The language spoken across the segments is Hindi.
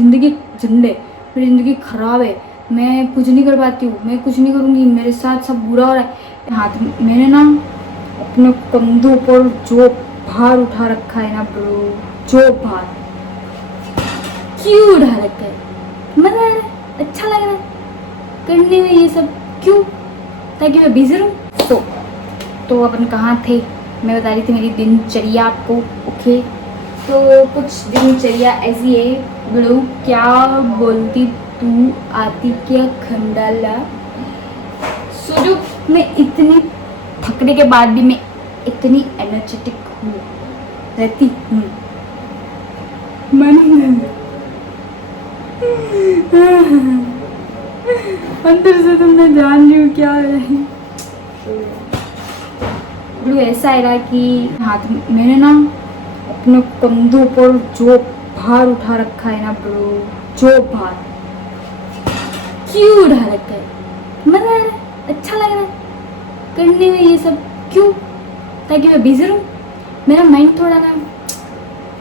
ज़िंदगी झंड है, मेरी ज़िंदगी ख़राब है, मैं कुछ नहीं कर पाती हूँ, मैं कुछ नहीं करूँगी, मेरे साथ सब बुरा हो रहा है। हाथ मैंने ना अपने कंधों पर जो भार उठा रखा है ना ब्रो, जो भार क्यों उठा रखा है, मजा आ रहा है, अच्छा लग रहा है करने में ये सब, क्यों? ताकि मैं बिजी रहूँ। तो अपन कहाँ थे, मैं बता रही थी मेरी दिनचर्या आपको। ओके, तो कुछ दिनचर्या ऐसी है ब्रो, क्या बोलती तू आती क्या खंडाला। सो जो मैं इतनी थकने के बाद भी मैं इतनी एनर्जेटिक हूँ, रहती हूँ मन अंदर से, तुम मैं जान रही हूँ क्या है ब्रो। ऐसा है कि हाथ मैंने ना अपने कंधों पर जो भार उठा रखा है ना ब्रो, जो भार क्यों उठा रखा है, मजा आ रहा है, अच्छा लग रहा है करने में ये सब, क्यों? ताकि मैं बिजी रहूँ। मेरा माइंड थोड़ा ना,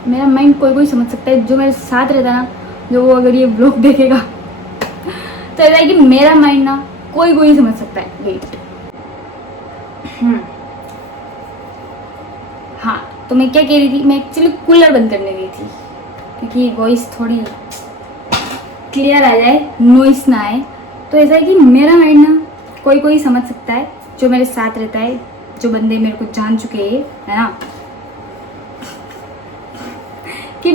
मेरा माइंड कोई समझ सकता है जो मेरे साथ रहता है ना, जो वो अगर ये ब्लॉग देखेगा तो ऐसा है कि मेरा माइंड ना कोई समझ सकता है। वेट, हाँ, तो मैं क्या कह रही थी, मैं एक्चुअली कूलर बंद करने गई थी क्योंकि वॉइस थोड़ी क्लियर आ जाए, नॉइस ना आए। तो ऐसा है कि मेरा माइंड ना कोई समझ सकता है जो मेरे साथ रहता है, जो बंदे मेरे को जान चुके हैं, है ना, कि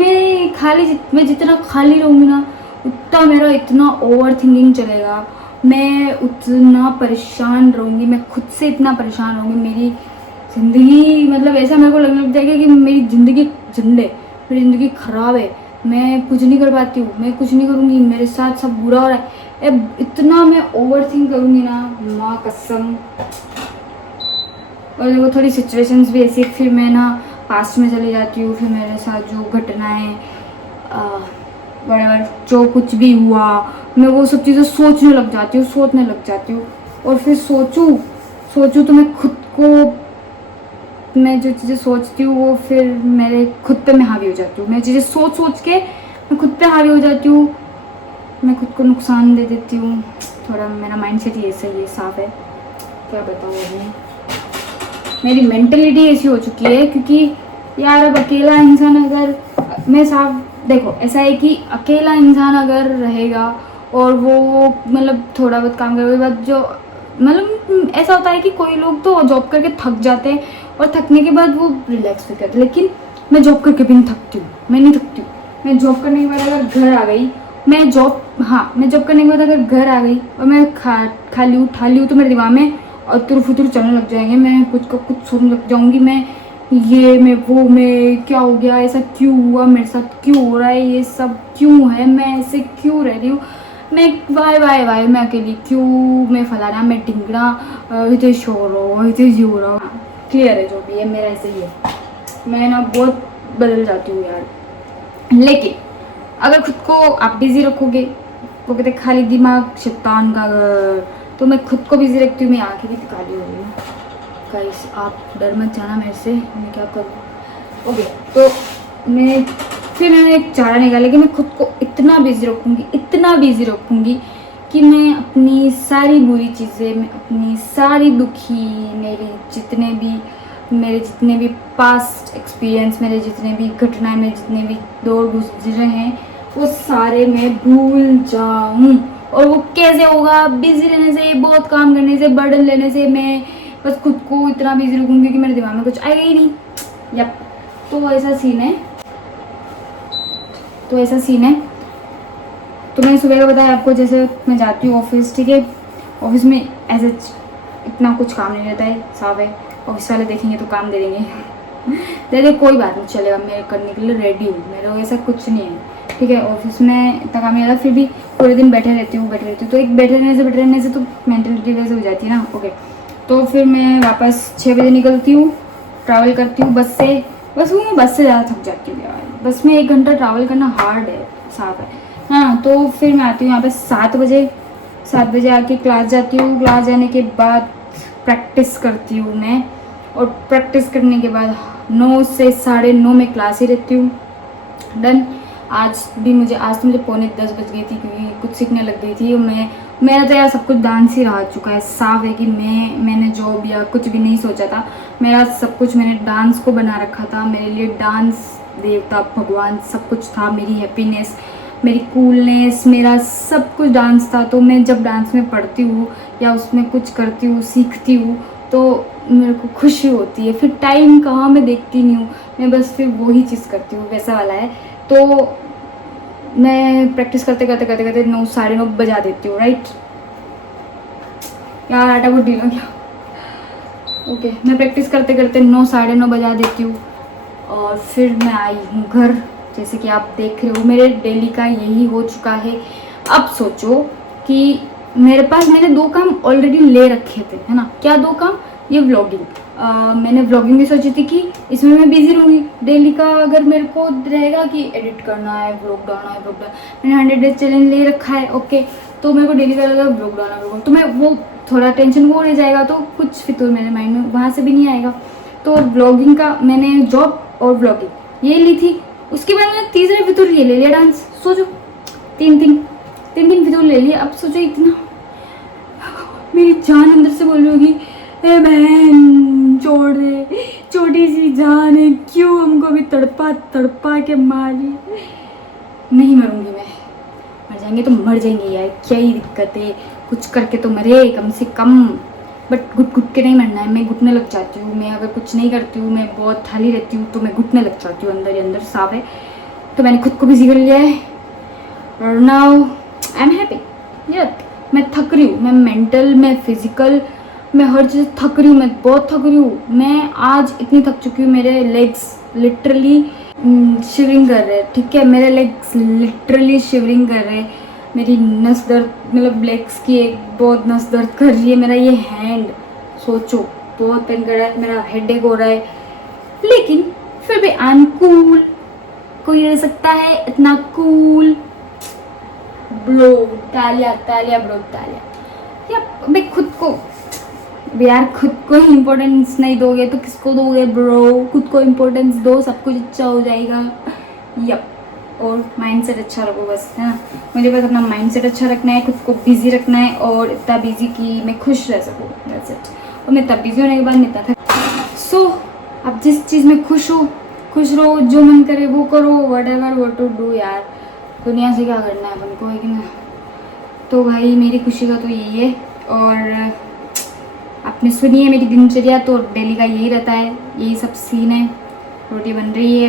मैं जितना खाली रहूँगी ना उतना मेरा इतना ओवर थिंकिंग चलेगा, मैं उतना परेशान रहूँगी, मैं खुद से इतना परेशान रहूँगी, मेरी ज़िंदगी मतलब ऐसा मेरे को लगने लग जाएगा कि मेरी ज़िंदगी झंड है, मेरी ज़िंदगी ख़राब है, मैं कुछ नहीं कर पाती हूँ, मैं कुछ नहीं करूँगी, मेरे साथ सब बुरा हो रहा है। अब इतना मैं ओवर थिंक करूँगी ना, माँ कसम। और देखो थोड़ी सिचुएशंस भी ऐसी, फिर मैं ना पास्ट में चली जाती हूँ, फिर मेरे साथ जो घटनाएं बराबर जो कुछ भी हुआ, मैं वो सब चीज़ें सोचने लग जाती हूँ और फिर सोचूं तो मैं खुद को, मैं जो चीज़ें सोचती हूँ वो फिर मेरे खुद पे मैं हावी हो जाती हूँ, मैं चीज़ें सोच के मैं खुद पे हावी हो जाती हूँ, मैं खुद को नुकसान दे देती हूँ। थोड़ा मेरा माइंड सेट ये सही है, साफ है, क्या बताऊँ मैं, मेरी मेंटलिटी ऐसी हो चुकी है क्योंकि यार अब अकेला इंसान अगर, मैं साफ देखो ऐसा है कि अकेला इंसान अगर रहेगा और वो मतलब थोड़ा बहुत काम करने के बाद जो मतलब ऐसा होता है कि कोई लोग तो जॉब करके थक जाते हैं और थकने के बाद वो रिलैक्स फील करते हैं, लेकिन मैं जॉब करके भी नहीं थकती हूँ, मैं नहीं थकती हूँ। मैं जॉब करने के बाद अगर घर आ गई, मैं जॉब करने के बाद अगर घर आ गई और मैं खा ली हूँ तो मेरे दिमाग में अतुर फुतुर चलने लग जाएंगे, मैं कुछ का कुछ सोचने लग जाऊंगी, मैं क्या हो गया, ऐसा क्यों हुआ मेरे साथ, क्यों हो रहा है ये सब, क्यों है, मैं ऐसे क्यों रह रही हूँ, मैं वाई मैं अकेली क्यों, मैं फलाना, मैं ढिंगड़ा, इतने शोर हो, इतने जी हो रहा। क्लियर है जो भी है, मेरा ऐसे ही है, मैं ना बहुत बदल जाती हूँ यार। लेकिन अगर खुद को आप बिजी रखोगे, वो कहते खाली दिमाग शैतान का घर, तो मैं खुद को बिजी रखती हूँ, मेरी आंखें भी काली हो रही हूँ गाइस, आप डर मत जाना मेरे से, मैं क्या करूँ। ओके, तो मैंने एक चारा निकाला कि मैं खुद को इतना बिजी रखूँगी कि मैं अपनी सारी बुरी चीज़ें, मैं अपनी सारी दुखी, मेरे जितने भी पास्ट एक्सपीरियंस, मेरे जितने भी घटनाएं, मेरे जितने भी दौर गुजरे हैं, वो सारे मैं भूल जाऊँ। और वो कैसे होगा, बिजी रहने से, बहुत काम करने से, बर्डन लेने से। मैं बस खुद को इतना बिजी रखूँगी कि मेरे दिमाग में कुछ आएगा ही नहीं। यप, तो ऐसा सीन है। तो मैंने सुबह का बताया आपको, जैसे मैं जाती हूँ ऑफिस, ठीक है, ऑफिस में ऐसे इतना कुछ काम नहीं रहता है, साफ है, ऑफिस वाले देखेंगे तो काम दे देंगे कोई बात नहीं, चलेगा, मैं करने के लिए रेडी हूँ, मेरा ऐसा कुछ नहीं है, ठीक है। ऑफिस में इतना काम नहीं रहता, फिर भी पूरे दिन बैठे रहती हूँ, तो एक बैठे रहने से तो मेंटलिटी वैसे हो जाती है ना। ओके, तो फिर मैं वापस 6 बजे निकलती हूँ, ट्रैवल करती हूँ बस से। बस से ज़्यादा थक जाती हूँ यार, बस में 1 घंटा ट्रैवल करना हार्ड है, साफ है। हाँ, तो फिर मैं आती हूँ यहाँ पे 7 बजे आके क्लास जाती हूँ। क्लास जाने के बाद प्रैक्टिस करती हूँ मैं, और प्रैक्टिस करने के बाद 9 से 9:30 में क्लास ही रहती हूँ। देन आज तो मुझे पौने 10 बज गई थी क्योंकि कुछ सीखने लग गई थी। मेरा तो यार सब कुछ डांस ही रह चुका है। साफ है कि मैंने जॉब या कुछ भी नहीं सोचा था। मेरा सब कुछ मैंने डांस को बना रखा था। मेरे लिए डांस देवता भगवान सब कुछ था। मेरी हैप्पीनेस, मेरी कूलनेस, मेरा सब कुछ डांस था। तो मैं जब डांस में पढ़ती हूँ या उसमें कुछ करती हूँ, सीखती हूँ, तो मेरे को खुशी होती है। फिर टाइम कहाँ मैं देखती नहीं हूँ, मैं बस फिर वही चीज़ करती हूँ, वैसा वाला है। तो मैं प्रैक्टिस करते करते करते करते 9 साढ़े 9 बजा देती हूँ, राइट यार, आटा बहुत ढीला गया। ओके, मैं प्रैक्टिस करते करते 9 साढ़े 9 बजा देती हूँ और फिर मैं आई हूँ घर। जैसे कि आप देख रहे हो मेरे डेली का यही हो चुका है। अब सोचो कि मैंने 2 काम ऑलरेडी ले रखे थे, है ना। क्या 2 काम? ये व्लॉगिंग, मैंने व्लॉगिंग भी सोची थी कि इसमें मैं बिजी रहूँगी। डेली का अगर मेरे को रहेगा कि एडिट करना है, व्लॉग डालना है, मैंने 100 डेज चैलेंज ले रखा है, ओके। तो मेरे को डेली का लगेगा व्लॉग डालना, तो मैं वो थोड़ा टेंशन वो रह जाएगा, तो कुछ फितूर मेरे माइंड में वहाँ से भी नहीं आएगा। तो व्लॉगिंग का मैंने जॉब और व्लॉगिंग ये ली थी। उसके बाद मैंने तीसरा फितूर ये ले लिया, डांस। सोचो, तीन फितूर ले लिया। अब सोचो, इतना मेरी जान अंदर से बोल रही होगी, ए बहन छोड़ दे, छोटी सी जान है, क्यों हमको भी तड़पा तड़पा के मारी। नहीं मरूंगी मैं, मर जाएंगे तो मर जाएंगे यार, क्या ही दिक्कत है, कुछ करके तो मरे कम से कम। बट घुट के नहीं मरना है। मैं घुटने लग जाती हूँ, मैं अगर कुछ नहीं करती हूँ, मैं बहुत थाली रहती हूँ, तो मैं घुटने लग जाती हूँ अंदर ही अंदर, साफ है। तो मैंने खुद को बिजी कर लिया है और नाउ आई एम हैप्पी। यार मैं थक रही हूँ, मैं मेंटल, मैं फिजिकल, मैं हर चीज़ थक रही हूँ, मैं बहुत थक रही हूँ। मैं आज इतनी थक चुकी हूँ, मेरे लेग्स लिटरली शिवरिंग कर रहे हैं, ठीक है। मेरे लेग्स लिटरली शिवरिंग कर रहे हैं। मेरी नस दर्द, मतलब लेग्स की एक बहुत नस दर्द कर रही है। मेरा ये हैंड, सोचो, बहुत पेन कर रहा है, मेरा हेडेक हो रहा है। लेकिन फिर भी आई एम कूल। कोई रह सकता है इतना कूल? ब्रो, तालिया तालिया ब्रो, तालिया। या मैं खुद को, यार खुद को इम्पोर्टेंस नहीं दोगे तो किसको दोगे ब्रो? खुद को इम्पोर्टेंस दो, सब कुछ अच्छा हो जाएगा। यप, और माइंडसेट अच्छा रखो बस, है ना। मुझे बस अपना माइंडसेट अच्छा रखना है, खुद को बिजी रखना है, और इतना बिजी कि मैं खुश रह सकूँ, दैट्स इट। और मैं तब बिजी होने के बाद मैं इतना था। सो अब जिस चीज़ में खुश रहो, जो मन करे वो करो, whatever want to do. यार दुनिया से क्या करना है अपन को, है कि ना। तो भाई मेरी खुशी का तो यही है। और आपने सुनी है मेरी दिनचर्या, तो डेली का यही रहता है, यही सब सीन है। रोटी बन रही है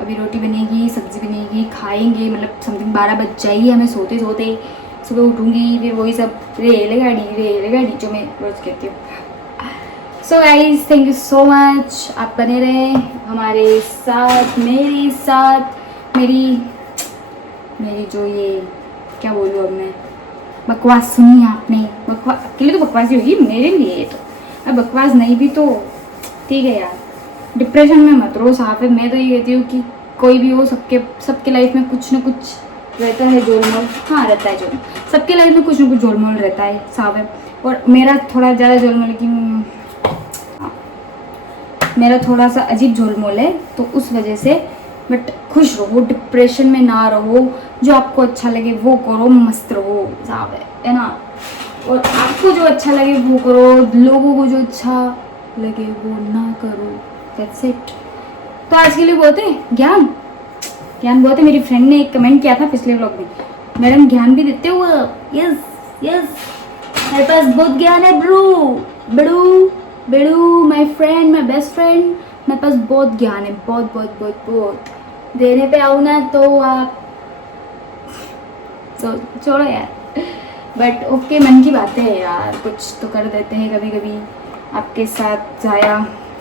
अभी रोटी बनेगी, सब्जी बनेगी, खाएंगे, मतलब समथिंग 12 बज जाएगी हमें सोते सोते। सुबह उठूँगी, फिर वही सब रेलगाड़ी जो मैं रोज़ कहती हूँ। So guys, thank you so much. आप बने रहें हमारे साथ, मेरे साथ। मेरी जो ये क्या बोलूँ अब मैं, बकवास सुनी आपने। बकवास आपके लिए तो बकवास ही होगी, मेरे लिए तो अब बकवास नहीं भी तो ठीक है यार। डिप्रेशन में मत रहो, साफ है। मैं तो ये कहती हूँ कि कोई भी हो, सबके लाइफ में कुछ ना कुछ रहता है जोलमोल। हाँ, रहता है जोलमोल, सबके लाइफ में कुछ ना कुछ जोलमोल रहता है, साफ है। और मेरा थोड़ा ज़्यादा जोलमोल कि मेरा थोड़ा सा अजीब झोलमोल है, तो उस वजह से। बट खुश रहो, डिप्रेशन में ना रहो, जो आपको अच्छा लगे वो करो, मस्त रहो, साफ है ना। और आपको जो अच्छा लगे वो करो, लोगों को जो अच्छा लगे वो ना करो, दैट्स इट। तो आज के लिए बहुत है, ज्ञान बहुत है। मेरी फ्रेंड ने एक कमेंट किया था पिछले व्लॉग में, मैडम ज्ञान भी देते हो? यस, मेरे पास बहुत ज्ञान है ब्रो, बेड़ू my friend, my best friend. मेरे पास बहुत ज्ञान है, बहुत। देने पे आओ ना तो आप छोड़ो यार। बट ओके, मन की बातें है यार, कुछ तो कर देते हैं कभी आपके साथ जाया।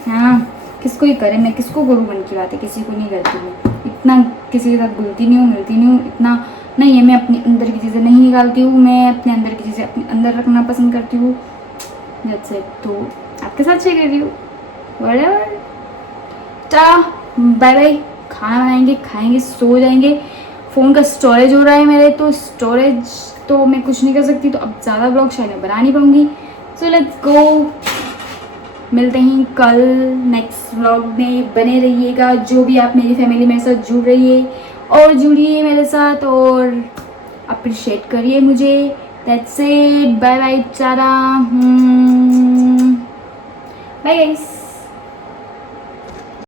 हाँ, किसको ही करे, मैं किसको करूँ मन की बातें? किसी को नहीं करती मैं इतना, किसी के साथ घुलती नहीं हूँ, मिलती नहीं हूँ, इतना नहीं है। मैं अपने अंदर की चीज़ें नहीं निकालती हूँ, मैं अपने अंदर की चीज़ें अपने अंदर रखना पसंद करती हूँ, दैट्स इट। तो आपके साथ शेयर कर रही हूँ, व्हाटएवर। चलो बाय बाय। खाना बनाएंगे, खाएंगे, सो जाएंगे। फ़ोन का स्टोरेज हो रहा है मेरे, तो स्टोरेज तो मैं कुछ नहीं कर सकती, तो अब ज़्यादा ब्लॉग शायद मैं बना नहीं पाऊँगी। सो लेट्स गो, मिलते हैं कल नेक्स्ट व्लॉग में। बने रहिएगा, जो भी आप मेरी फैमिली मेरे साथ जुड़ रही है और जुड़िए मेरे साथ और अप्रिशिएट करिए मुझे। That's it, bye bye, tata, bye guys.